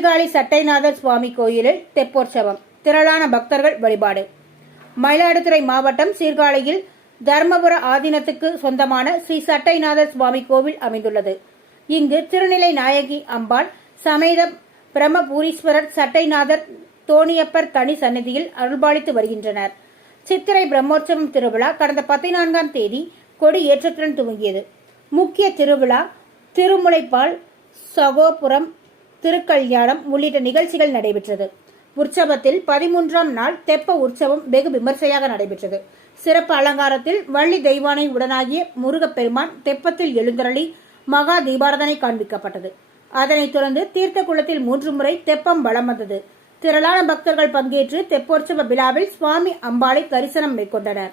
சீர்காழி சட்டைநாதர் சுவாமி கோயிலில் தெப்போற்சவம் திரளான பக்தர்கள் வழிபாடு. மயிலாடுதுறை மாவட்டம் சீர்காழியில் தர்மபுர ஆதீனத்துக்கு சொந்தமான ஸ்ரீ சட்டைநாதர் சுவாமி கோவில் அமைந்துள்ளது. இங்கு திருநிலை நாயகி அம்பாள் சமேத பிரம்மபூரீஸ்வரர் சட்டைநாதர் தோணியப்பர் தனி சன்னதியில் அருள்பாலித்து வருகின்றனர். சித்திரை பிரம்மோற்சவம் திருவிழா கடந்த பதினான்காம் தேதி கொடி ஏற்றத்துடன் துவங்கியது. முக்கிய திருவிழா திருமுலைப்பால் சகோபுரம் திருக்கல்யாணம் உள்ளிட்ட நிகழ்ச்சிகள் நடைபெற்றது. உற்சவத்தில் பதிமூன்றாம் நாள் தெப்ப உற்சவம் வெகு விமர்சையாக நடைபெற்றது. சிறப்பு அலங்காரத்தில் வள்ளி தெய்வானை உடனாகிய முருகப்பெருமான் தெப்பத்தில் எழுந்தருளி மகா தீபாரதனை காண்பிக்கப்பட்டது. அதனைத் தொடர்ந்து தீர்த்த குளத்தில் மூன்று முறை தெப்பம் வலம் வந்தது. திரளான பக்தர்கள் பங்கேற்று தெப்போற்சவ விழாவில் சுவாமி அம்பாளை தரிசனம் மேற்கொண்டனர்.